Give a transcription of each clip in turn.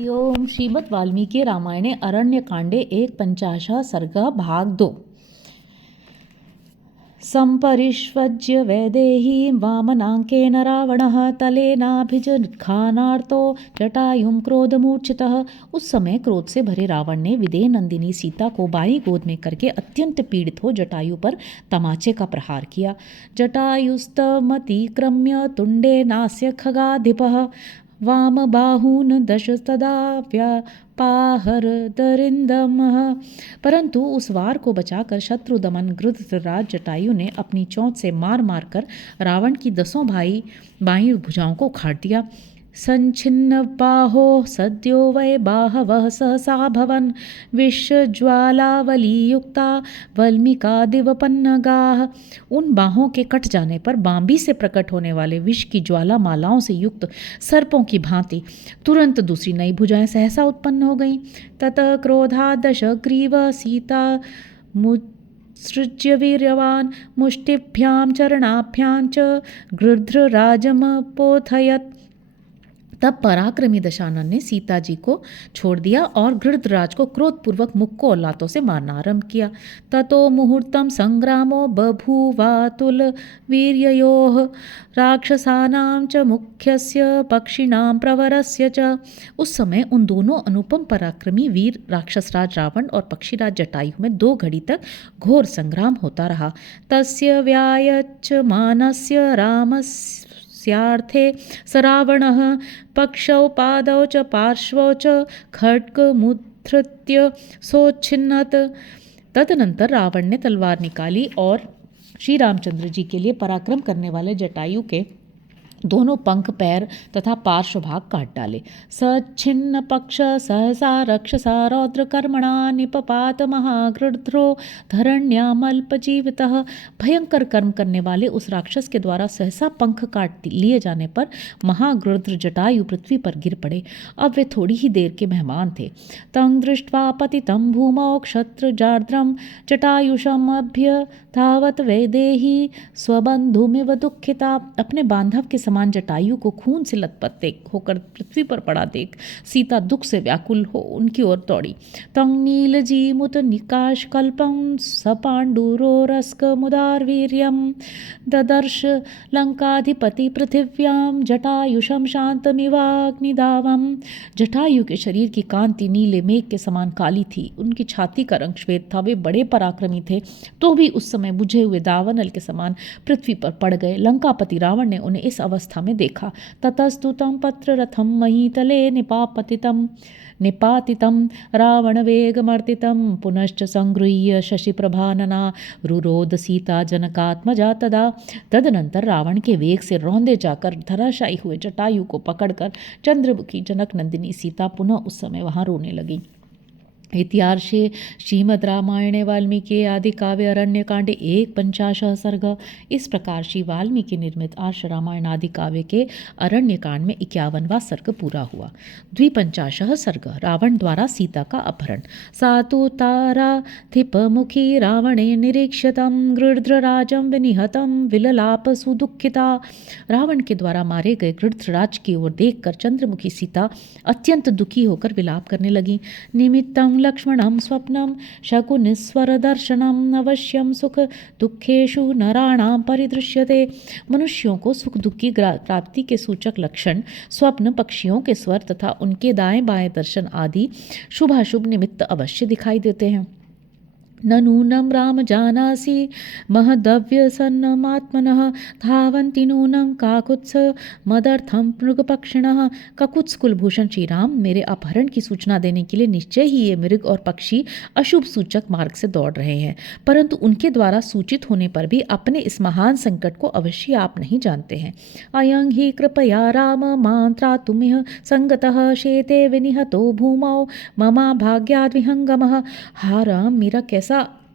ओम श्रीमद् वाल्मीकि रामायणे अरण्यकाण्डे 150 सर्गः भाग 2। सम्परिष्वज्य वैदेहीं वामनाङ्केन रावणः तलेनाभिजघानार्तो जटायुं क्रोधमूर्छितः। उस समय क्रोध से भरे रावण ने विदेह नंदिनी सीता को बाई गोद में करके अत्यंत पीड़ित हो जटायु पर तमाचे का प्रहार किया। जटायुस्तमतिक्रम्य तुण्डेनास्य खगाधिपः वाम बाहून दश तदा व्यापाहर दरिंदमः। परंतु उस वार को बचाकर शत्रु दमन गृध्रराज जटायु ने अपनी चोंच से मार मार कर रावण की 10 बाई भुजाओं को उखाड़ दिया। संचिन्न बाहो सद्यो वै बाहवः सहसा भवन विषज्वालावलीयुक्ता वल्मीका दिवपन्नगाः। उन बाहों के कट जाने पर बांबी से प्रकट होने वाले विष की ज्वाला मालाओं से युक्त सर्पों की भांति तुरंत दूसरी नई भुजाएं सहसा उत्पन्न हो गईं। ततः क्रोधादश ग्रीव सीता मुत्सृज्य वीर्यवान मुष्टिभ्यां चरणाभ्यां च गृध्रराजमपोथयत्। तब पराक्रमी दशानन ने सीता जी को छोड़ दिया और गृध्रराज को क्रोधपूर्वक मुख को और लातों से मारना आरंभ किया। ततो मुहूर्तम संग्रामो बभूवातुल वीर्ययोः राक्षसानां च मुख्यस्य पक्षिणां प्रवरस्य च। उस समय उन दोनों अनुपम पराक्रमी वीर राक्षसराज रावण और पक्षीराज जटायु में 2 घड़ी तक घोर संग्राम होता रहा। तस्य व्यायच्यमानस्य रामस्य स्यार्थे स रावणः पक्षौ पादौ च पार्श्वौ च खड्गमुद्धृत्य सोच्छिन्नत्। तदनंतर रावण ने तलवार निकाली और श्री रामचंद्र जी के लिए पराक्रम करने वाले जटायु के दोनों पंख, पैर तथा पार्श्व भाग काट डाले। सच्छिन्न पक्ष सहसा रक्षसा रौद्र कर्मणा निपपात महागृध्रो धरण्यामल्पजीवितः। भयंकर कर्म करने वाले उस राक्षस के द्वारा सहसा पंख काट लिए जाने पर महागृध्र जटायु पृथ्वी पर गिर पड़े। अब वे थोड़ी ही देर के मेहमान थे। तं दृष्ट्वा पतितं भूमौ क्षत्रजार्द्रं जटायुषम् अभ्यधावत वैदेही स्वबंधुमिव दुःखिता। अपने बांधव के समान जटायु को खून से लथपथ होकर पृथ्वी पर पड़ा देख सीता दुख से व्याकुल हो उनकी ओर दौड़ी। तं नीलजीमुत निकाश कल्पं सपाण्डुरोरस्क मुदारवीर्यं ददर्श लंकाधिपति पृथिव्यां जटायुषं शांतमिवाग्निदावम। जटायु के शरीर की कांति नीले मेघ के समान काली थी। उनकी छाती का रंग श्वेत था। वे बड़े पराक्रमी थे, तो भी उस समय बुझे हुए दावानल के समान पृथ्वी पर पड़ गए। लंकापति रावण ने उन्हें इस अवस्था में देखा। ततस्तुतं पत्ररथं महीतले निपातितं रावणवेगमर्दितं पुनश्च संगृह्य शशिप्रभानना रुरोध सीता जनकात्मजा तदा। तदनंतर रावण के वेग से रौंदे जाकर धराशायी हुए जटायु को पकड़कर चंद्रमुखी जनक नंदिनी सीता पुनः उस समय वहां रोने लगी। इतिहासे श्रीमद् रामायणे वाल्मीकि आदि काव्य अरण्यकांडे 150 सर्ग। इस प्रकार श्री वाल्मीकि निर्मित आर्ष रामायण आदि काव्य के अरण्यकांड में 51वां सर्ग पूरा हुआ। 52 सर्ग रावण द्वारा सीता का अपहरण। सातु ताराधिपमुखी रावणे निरीक्षतं गृध्रराजं विनिहतं विललाप सुदुःखिता। रावण के द्वारा मारे गए गृध्रराज की ओर देखकर चंद्रमुखी सीता अत्यंत दुखी होकर विलाप करने लगी। निमित्तं लक्ष्मणं स्वप्नं शकुनिस्वर दर्शनम् अवश्यं सुख दुखेषु नराणां परिदृश्यते। मनुष्यों को सुख दुख की प्राप्ति के सूचक लक्षण स्वप्न, पक्षियों के स्वर तथा उनके दाएं बाएं दर्शन आदि शुभाशुभ निमित्त अवश्य दिखाई देते हैं। न नूनं राम जानासि महदव्यसन्नमात्मनः धावन्ति नूनं काकुत्स मदर्थं मृगपक्षिणः। काकुत्स कुलभूषण श्री राम मेरे अपहरण की सूचना देने के लिए निश्चय ही ये मृग और पक्षी अशुभ सूचक मार्ग से दौड़ रहे हैं, परंतु उनके द्वारा सूचित होने पर भी अपने इस महान संकट को अवश्य आप नहीं जानते हैं। अयं हि कृपया राम मां त्रातुमिह संगतः शेते विनिहतो भूमौ ममा भाग्याद् विहंगमः। हा राम, मेरा कैसा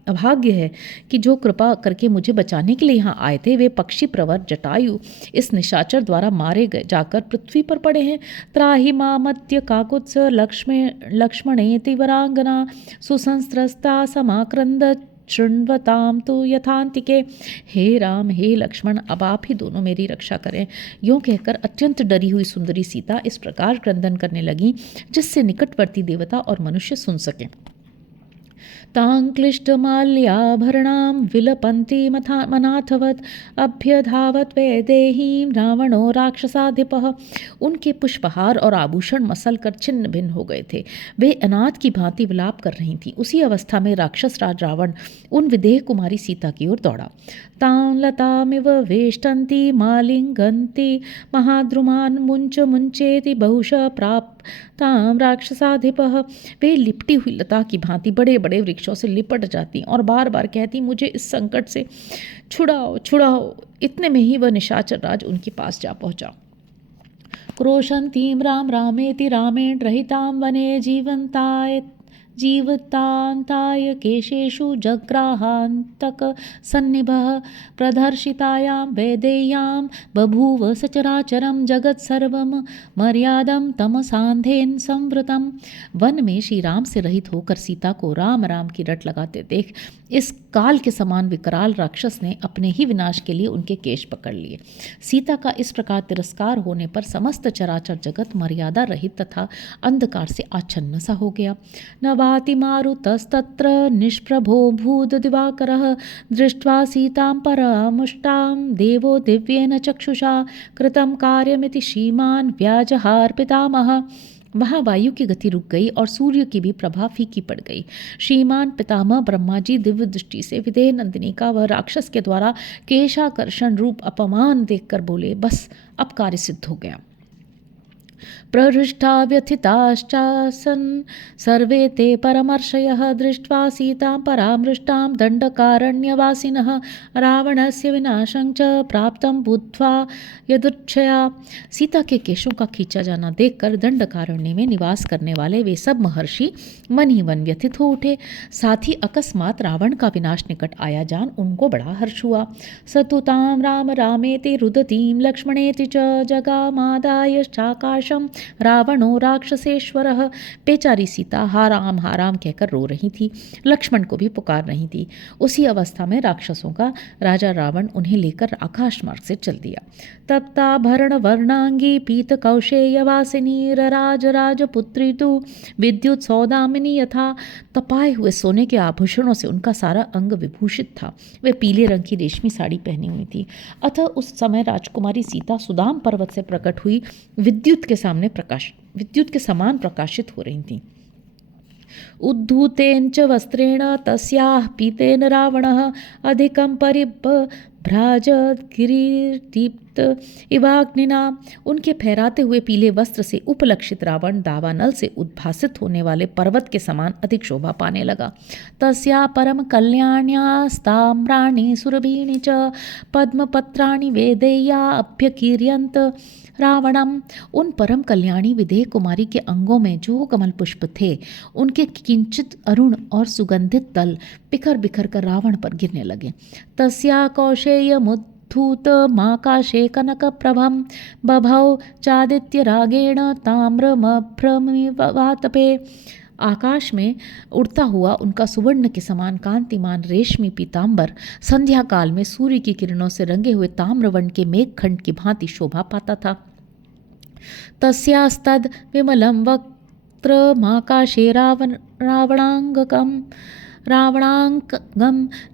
अभाग्य है कि जो कृपा करके मुझे बचाने के लिए यहाँ आए थे वे पक्षी प्रवर जटायु इस निशाचर द्वारा मारे गए जाकर पृथ्वी पर पड़े हैं। त्राहि मामत्य काकुत्स लक्ष्मणेति वरांगना सुसंस्त्रस्ता समाक्रंद शृण्वताम तो यथांतिके। हे राम, हे लक्ष्मण, अब आप ही दोनों मेरी रक्षा करें। यूँ कहकर अत्यंत डरी हुई सुंदरी सीता इस प्रकार क्रंदन करने लगी जिससे निकटवर्ती देवता और मनुष्य सुन सकें। तां क्लिष्टमाल्याभरणां विलपन्ती मनाथवत् अभ्यधावत् वैदेहीं रावणो राक्षसाधिपः। उनके पुष्पहार और आभूषण मसल कर छिन्न भिन्न हो गए थे। वे अनाथ की भांति विलाप कर रही थीं। उसी अवस्था में राक्षस राज रावण उन विदेह कुमारी सीता की ओर दौड़ा। तां लतामिव वेष्टन्ती मालिंगन्ती महाद्रुमान् मुंच मुंचेति बहुशः प्राप्तां राक्षसाधिपः। वे लिपटी हुई लता की भांति बड़े बड़े वृक्षों से लिपट जाती और बार बार कहती, मुझे इस संकट से छुड़ाओ छुड़ाओ। इतने में ही वह निशाचर राज उनके पास जा पहुंचा। क्रोशन्तीं राम रामेति रामेण रहितां वने जीवतान्ताय केशेषु जग्राहान्तक सन्निभः प्रदर्शितायां वैदेय्यां बभूव सचराचरं जगत् सर्वं मर्यादं तमसान्धेन संवृतम। वन में श्री राम से रहित होकर सीता को राम राम की रट लगाते देख इस काल के समान विकराल राक्षस ने अपने ही विनाश के लिए उनके केश पकड़ लिए। सीता का इस प्रकार तिरस्कार होने पर समस्त चराचर जगत मर्यादा रहित तथा अंधकार से आच्छन्न सा हो गया। नवाति मारुतस्तत्र निष्प्रभो भूत दिवाकरः दृष्ट्वा सीतां परामुष्टां देवो दिव्येन चक्षुषा कृतं कार्यमिति श्रीमान् व्याजहार पितामहः। वहाँ वायु की गति रुक गई और सूर्य की भी प्रभा फीकी पड़ गई। श्रीमान पितामह ब्रह्मा जी दिव्य दृष्टि से विदेह नंदिनी का वह राक्षस के द्वारा केशाकर्षण रूप अपमान देखकर बोले, बस अब कार्य सिद्ध हो गया। प्रहृष्टा व्यथिताश्चासन् सर्वे ते परमर्षयः दृष्ट्वा सीतां परामृष्टां दण्डकारण्यवासिनः रावणस्य विनाशं च प्राप्तं बुद्ध्वा यदुच्छया। सीता के केशों का खींचा जाना देखकर दंडकारण्य में निवास करने वाले वे सब महर्षि मन ही मन व्यथित हो उठे। साथ ही अकस्मात रावण का विनाश निकट आया जान उनको बड़ा हर्ष हुआ। सतुतां राम रामेति रुदतीं लक्ष्मणेति च जगामादाय चाकाशं रावणो राक्षसेश्वरः। बेचारी सीता हाराम हाराम कहकर रो रही थी, लक्ष्मण को भी पुकार रही थी। उसी अवस्था में राक्षसों का राजा रावण उन्हें लेकर आकाश मार्ग से चल दिया। तप्ताभरण वर्णांगी पीत कौशेयवासिनी रराज राजपुत्री तु विद्युत सौदामिनी यथा। तपाए हुए सोने के आभूषणों से उनका सारा अंग विभूषित था। वे पीले रंग की रेशमी साड़ी पहनी हुई थी। अतः उस समय राजकुमारी सीता सुदाम पर्वत से प्रकट हुई विद्युत के समान प्रकाशित हो रही थी। उद्धूतेन च वस्त्रेण तस्याः पीतेन रावणः अधिकं परिभ्राजत् किरीटीप्त इवाग्निना। उनके फहराते हुए पीले वस्त्र से उपलक्षित रावण दावानल से उद्भासित होने वाले पर्वत के समान अधिक शोभा पाने लगा। तस्या परम कल्याण्यास्ताम्राणि सुरभीणि च पद्मपत्राणि वेदेया अभ्यकीर्यन्त रावणम। उन परम कल्याणी विदेह कुमारी के अंगों में जो कमल पुष्प थे उनके किंचित अरुण और सुगंधित तल बिखर बिखर कर रावण पर गिरने लगे। तस्या कौशेय मुद्धूत माकाशे कनक प्रभम बभौ चादित्य रागेण ताम्रमभ्रमिवातपे। आकाश में उड़ता हुआ उनका सुवर्ण के समान कांतिमान रेशमी पीताम्बर संध्या काल में सूर्य की किरणों से रंगे हुए ताम्रवर्ण के मेघखंड की भांति शोभा पाता था। तस्यास्तद विमलं वक्त्रमाकाशे रावणांगम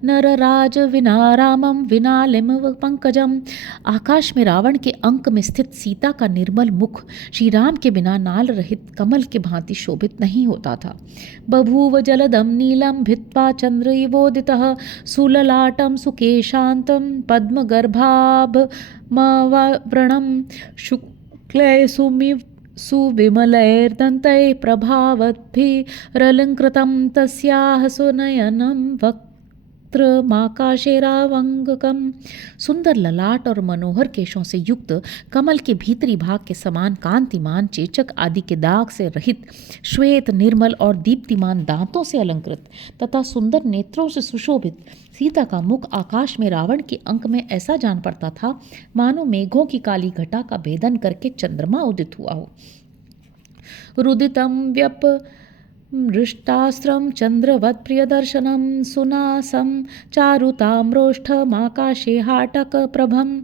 नरराज विनारामम विनालिम पंकजम। आकाश में रावण के अंक में स्थित सीता का निर्मल मुख श्री राम के बिना नाल रहित कमल के भांति शोभित नहीं होता था। बभूव जलदम नीलम भित्वा चंद्र इवोदितः सुललाटम सुकेशांतम पद्मगर्भाभमव्रणम शुक्लय सुविमलैर्दन्तैः प्रभावद्भिरलङ्कृतं तस्याः सुनयनं वक्त्रमाकाशे रावंगकम्। सुंदर ललाट और मनोहर केशों से युक्त कमल के भीतरी भाग के समान कांतिमान चेचक आदि के दाग से रहित श्वेत निर्मल और दीप्तिमान दांतों से अलंकृत तथा सुंदर नेत्रों से सुशोभित सीता का मुख आकाश में रावण के अंक में ऐसा जान पड़ता था मानो मेघों की काली घटा का भेदन करके चंद्रमा उदित हुआ हो। रुदितं मृष्टास्त्रं चन्द्रवत्प्रियदर्शनं सुनासं चारुताम्रोष्ठमाकाशे हाटकप्रभं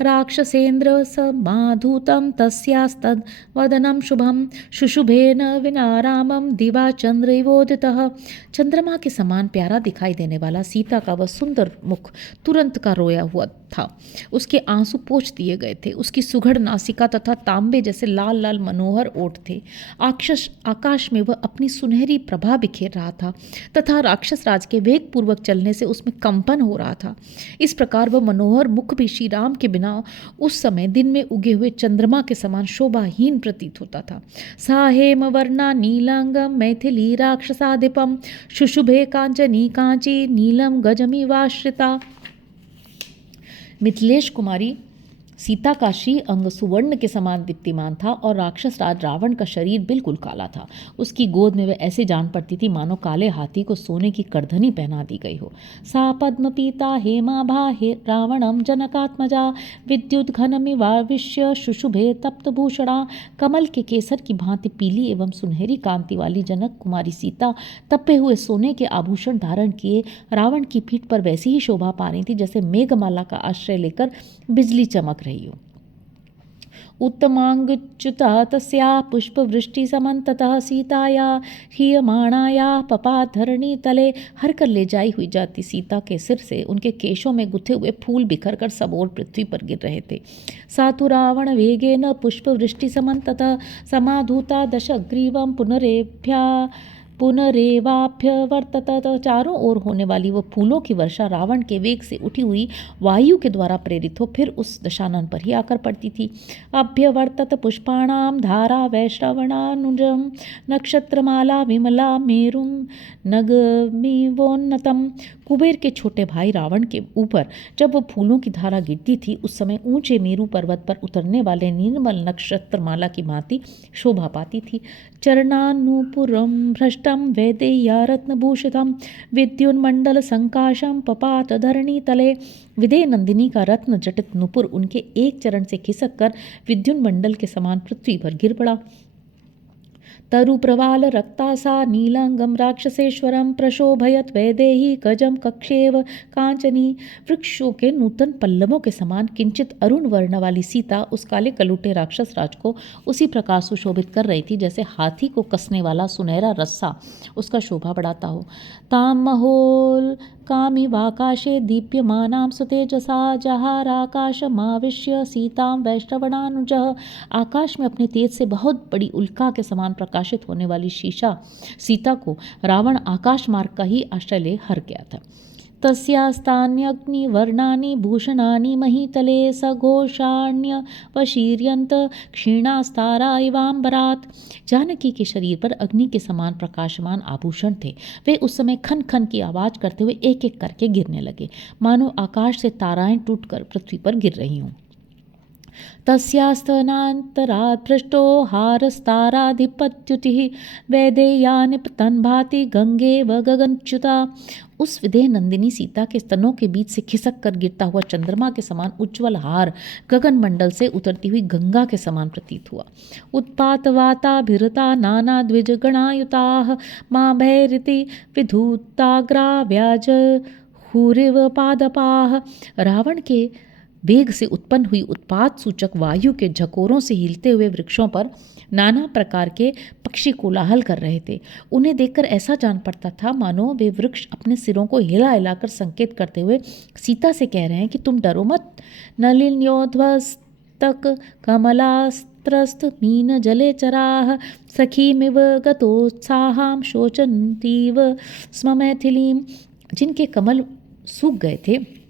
राक्षसेन्द्रसमाधूतं तस्यास्तद्वदनं शुभं शुशुभेन विनारामं दिवा चंद्रइवोदितः। चंद्रमा के समान प्यारा दिखाई देने वाला सीता का वह सुंदर मुख तुरंत का रोया हुआ था। उसके आंसू पोंछ दिए गए थे। उसकी सुघड़ नासिका तथा तांबे जैसे लाल लाल मनोहर ओठ थे। आकाश में वह अपनी सुनहरी प्रभा बिखेर रहा था तथा राक्षस राज के वेग पूर्वक चलने से उसमें कंपन हो रहा था। इस प्रकार वह मनोहर मुख भी श्री राम के बिना उस समय दिन में उगे हुए चंद्रमा के समान शोभाहीन प्रतीत होता था। सा हेम वर्णा नीलांगम मैथिली राक्षसाधिपम शुशुभे कांचनी कांची नीलम गजमिवाश्रिता। मिथिलेश कुमारी सीता का श्री अंग सुवर्ण के समान दीप्तिमान था और राक्षस राज रावण का शरीर बिल्कुल काला था। उसकी गोद में वह ऐसे जान पड़ती थी मानो काले हाथी को सोने की करधनी पहना दी गई हो। सा पद्म पीता हेमाभा हे रावणम जनकात्मजा विद्युत घनमिवाविश्य शुशुभे तप्तभूषणा। कमल के केसर की भांति पीली एवं सुनहरी कांति वाली जनक कुमारी सीता तपे हुए सोने के आभूषण धारण किए रावण की पीठ पर वैसी ही शोभा पा रही थी जैसे मेघमाला का आश्रय लेकर बिजली चमक रही हो। उत्तमांगच्युता तस्याः पुष्पवृष्टिसमन्ततः सीताया हीयमाणाया पपाधरणी तले। हर कर ले जाई हुई जाती सीता के सिर से उनके केशों में गुथे हुए फूल बिखर कर सब ओर पृथ्वी पर गिर रहे थे। सातु रावण वेगेन पुष्पवृष्टिसमन्ततः समाधूता दशग्रीवं पुनरेवाभ्यवर्तत। चारों ओर होने वाली वो फूलों की वर्षा रावण के वेग से उठी हुई वायु के द्वारा प्रेरित हो फिर उस दशानन पर ही आकर पड़ती थी। अभ्यवर्तत पुष्पाणाम धारा वैश्रवणानुजम नक्षत्रमाला विमला मेरुम नगमिवोन्नतम। कुबेर के छोटे भाई रावण के ऊपर जब वो फूलों की धारा गिरती थी उस समय ऊंचे मेरू पर्वत पर उतरने वाले निर्मल नक्षत्रमाला की भांति शोभा पाती थी। चरणानुपुरम भ्रष्टम वैदेह्या रत्नभूषितम विद्युन्मंडल संकाशम पपात धरणी तले। विदेह नंदिनी का रत्न जटित नुपुर उनके एक चरण से खिसक कर विद्युन्मंडल के समान पृथ्वी पर गिर पड़ा। तरुप्रवाल रक्तासा नीलांगम राक्षसेश्वरम प्रशोभयत वैदेही गजम कक्षेव कांचनी। वृक्षों के नूतन पल्लवों के समान किंचित अरुण वर्ण वाली सीता उस काले कलूटे राक्षस राज को उसी प्रकार सुशोभित कर रही थी जैसे हाथी को कसने वाला सुनहरा रस्सा उसका शोभा बढ़ाता हो। ताम महोल कामिवाकाशे दीप्यमानां सुतेजसा जहाराकाशमाविश्य सीतां वैष्णवणानुजः। आकाश में अपने तेज से बहुत बड़ी उल्का के समान प्रकाशित होने वाली सीता को रावण आकाश मार्ग का ही आश्रय ले हर गया था। तस्यास्तान्यग्निवर्णानि भूषणानि महीतले सघोषाण्यवशीर्यन्त क्षीणास्तारा इवाम्बरात्। जानकी के शरीर पर अग्नि के समान प्रकाशमान आभूषण थे। वे उस समय खन खन की आवाज करते हुए एक एक करके गिरने लगे मानो आकाश से ताराएं टूटकर पृथ्वी पर गिर रही हों। तस्यास्तनान्तरात् पृष्ठो हारस्ताराधिपत्युतिः वैदेह्यानिपतन्भाति गंगेव गगनच्युता। उस विदेह नंदिनी सीता के स्तनों के बीच से खिसक कर गिरता हुआ चंद्रमा के समान उज्ज्वल हार गगन मंडल से उतरती हुई गंगा के समान प्रतीत हुआ। उत्पातवाताभिरता नाना द्विजगणायुताः मां भैरिति विधूताग्रा व्याज हुरिव पादपाः। रावण के वेग से उत्पन्न हुई उत्पात सूचक वायु के झकोरों से हिलते हुए वृक्षों पर नाना प्रकार के पक्षी कोलाहल कर रहे थे। उन्हें देखकर ऐसा जान पड़ता था मानो वे वृक्ष अपने सिरों को हिला हिलाकर संकेत करते हुए सीता से कह रहे हैं कि तुम डरो मत। नलिन्योध्वस्तक कमलास्त्रस्त मीन जले चराः सखीमिव गतोत्साहां शोचन्तीव स्म मैथिलीं। जिनके कमल सूख गए थे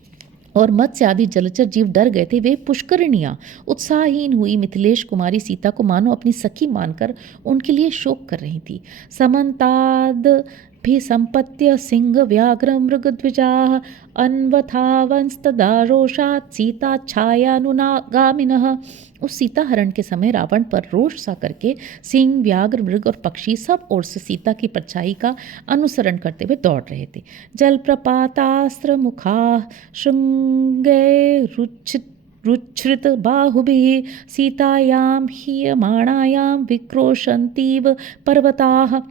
और मत्स्य आदि जलचर जीव डर गए थे वे पुष्करिणियाँ उत्साहहीन हुई मिथिलेश कुमारी सीता को मानो अपनी सखी मानकर उनके लिए शोक कर रही थी। समन्ताद भी संपत्य सिंह व्याघ्र मृगद्विजाः अन्वथावंस्तदा रोषात् सीता छायानुगामिनः। उस सीता हरण के समय रावण पर रोष सा करके सिंह व्याघ्र मृग और पक्षी सब ओर से सीता की परछाई का अनुसरण करते हुए दौड़ रहे थे। जलप्रपातास्त्र मुखा श्रृंगे रुच्छ्रित बाहुभिः सीतायां हीयमाणायां विक्रोशन्तीव पर्वताः।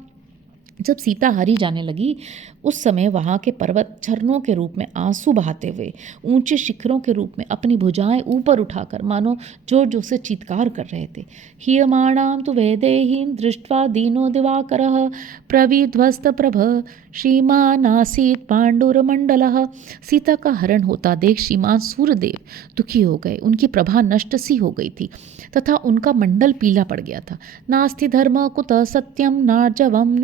जब सीता हारी जाने लगी उस समय वहाँ के पर्वत झरनों के रूप में आंसू बहाते हुए ऊंचे शिखरों के रूप में अपनी भुजाएं ऊपर उठाकर मानो जोर जोर से चीत्कार कर रहे थे। हीयमाणां तु वैदेहीं दृष्ट्वा दीनो दिवाकरः प्रविध्वस्त प्रभ श्रीमानासीत् पांडुरमंडलः। सीता का हरण होता देख श्रीमान सूर्यदेव दुखी हो गए, उनकी प्रभा नष्ट सी हो गई थी तथा उनका मंडल पीला पड़ गया था। नास्ति धर्म कुतः सत्यम नार्जवम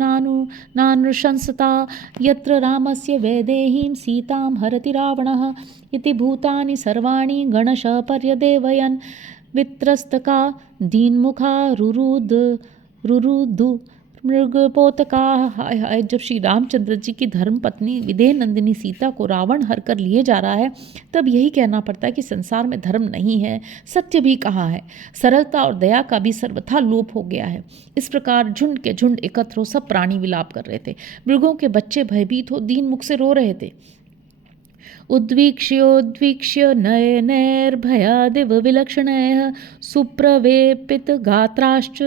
नानुशंसता यत्र रामस्य वैदेहीं सीतां हरति रावणः इति भूतानि सर्वाणि गणशः पर्यदेवयन् वित्रस्तका दीनमुखा रुरुदु मृगपोतका। हाय हाय, जब श्री रामचंद्र जी की धर्म पत्नी विदेह नंदिनी सीता को रावण हर कर लिए जा रहा है तब यही कहना पड़ता है कि संसार में धर्म नहीं है, सत्य भी कहाँ है, सरलता और दया का भी सर्वथा लोप हो गया है। इस प्रकार झुंड के झुंड एकत्र हो सब प्राणी विलाप कर रहे थे। मृगों के बच्चे भयभीत हो दीन मुख से रो रहे थे। उद्वीक्ष्योद्वीक्ष्य नयनैर्भयादिव विलक्षणैः सुप्रवेपित गात्राश्च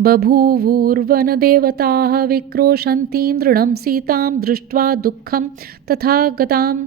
बभूवुर्वनदेवताः विक्रोशन्तीं दृढं सीतां दृष्ट्वा दुःखं तथा गताम्।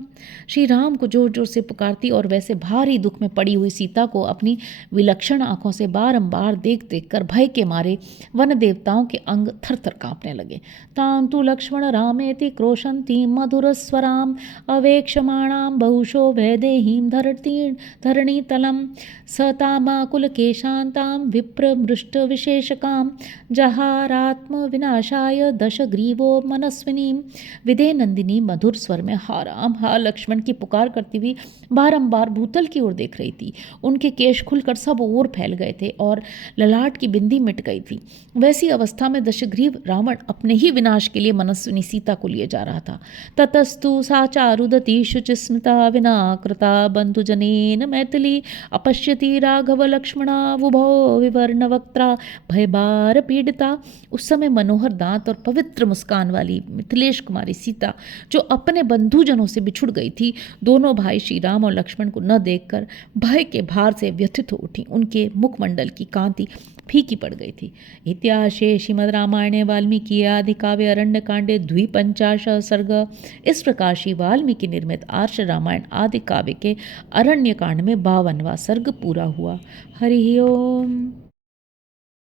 श्री राम को जोर जोर से पुकारती और वैसे भारी दुख में पड़ी हुई सीता को अपनी विलक्षण आंखों से बारंबार देख देख कर भय के मारे वन देवताओं के अंग थर थर कांपने लगे। तां तु लक्ष्मण रामेति क्रोशन्तीं मधुरस्वराम् अवेक्षमाणां बहुशो वैदेहीं धरणीतलं सतामाकुलकेशान्तां विप्रमृष्टविशेषकां जहारात्मविनाशाय दशग्रीवो मनस्विनीं। विदेह नंदिनी मधुर स्वर में हा राम हा लक्ष्मण की पुकार करती हुई बारंबार भूतल की ओर देख रही थी। उनके केश खुलकर सब ओर फैल गए थे और ललाट की बिंदी मिट गई थी। वैसी अवस्था में दशग्रीव रावण अपने ही विनाश के लिए मनस्विनी सीता को लिए जा रहा था। ततस्तु सा चारुदती शुचिस्मृता विनाकृता बंधुजनेन मैथिली अपश्यति राघव लक्ष्मणा वुभो विवर्णवक्त्रा भयभार पीड़िता। उस समय मनोहर दांत और पवित्र मुस्कान वाली मिथिलेश कुमारी सीता जो अपने बंधुजनों से बिछुड़ गई थी, दोनों भाई श्री राम और लक्ष्मण को न देखकर भय के भार से व्यथित हो उठी। उनके मुखमंडल की कांति फीकी पड़ गई थी। इत्याशे श्रीमद् रामायणे वाल्मीकि आदि काव्य अरण्य कांडे 52 सर्ग। इस प्रकार श्री वाल्मीकि निर्मित आर्ष रामायण आदि काव्य के अरण्य कांड में 52वां सर्ग पूरा हुआ। हरि ओम।